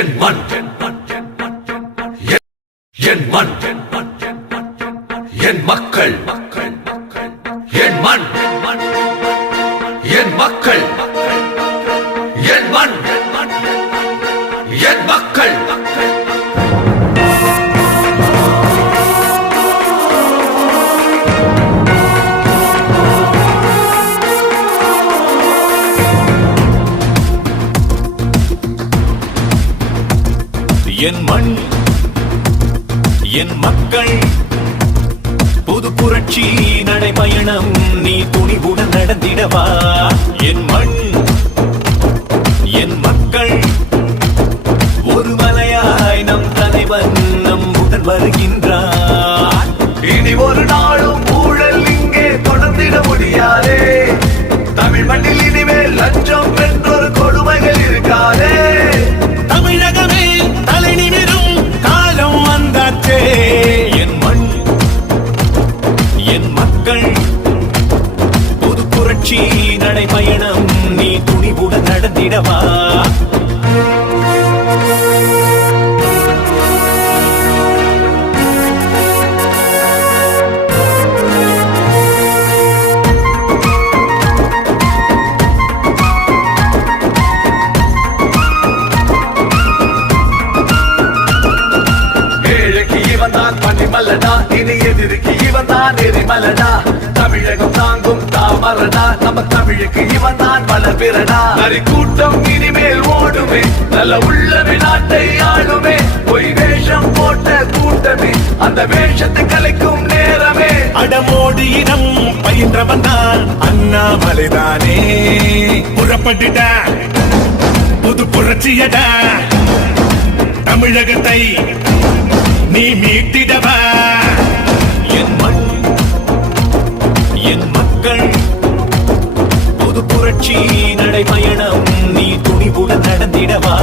என் மண் என் மண் என் மக்கள் என் மண் என் மக்கள் என் மண் என் மக்கள் என் மண் என் மக்கள் புது புரட்சி நடைபயணம் நீ துணிவுடன் நடந்திடவா என் மண் என் மக்கள் ஒரு மலையாய் நம் தலைவன் நம் உடன் வருகின்றார் இனி ஒரு நாளும் ஊழல் இங்கே தொடர்ந்திட முடியாதே தமிழ் மண்ணில் இனிமேல் லஞ்சம் என்றொரு கொடுமைகள் இருக்காதே தமிழகமே தலை நிமிரும் காலம் வந்தாச்சே என் மண் என் மக்கள் புது புரட்சி நடைபயணம் நீ துணிவுடன் நடந்திடவா மலடா இனி எதிர்க்கு இவன் தான் எரிமலடா தமிழகம் தாங்கும் தாமரடா நம்ம தமிழுக்கு இவன் தான் வளர்பிறடா நரி கூட்டம் இனிமேல் ஓடுமே நல்ல உள்ளவே நாட்டை ஆளுமே பொய் வேஷம் போட்ட கூட்டமே அந்த வேஷத்தை கலைக்கும் நேரமே அடமோடி இடம் பயின்றவன் தான் அண்ணாமலைதானே புறப்பட்டுடா புது புரட்சியடா தமிழகத்தை நீ மீட்டிடவா என் மண் என் மக்கள் புது புரட்சி நடைபயணம் நீ துணிவுடன் நடந்திடவா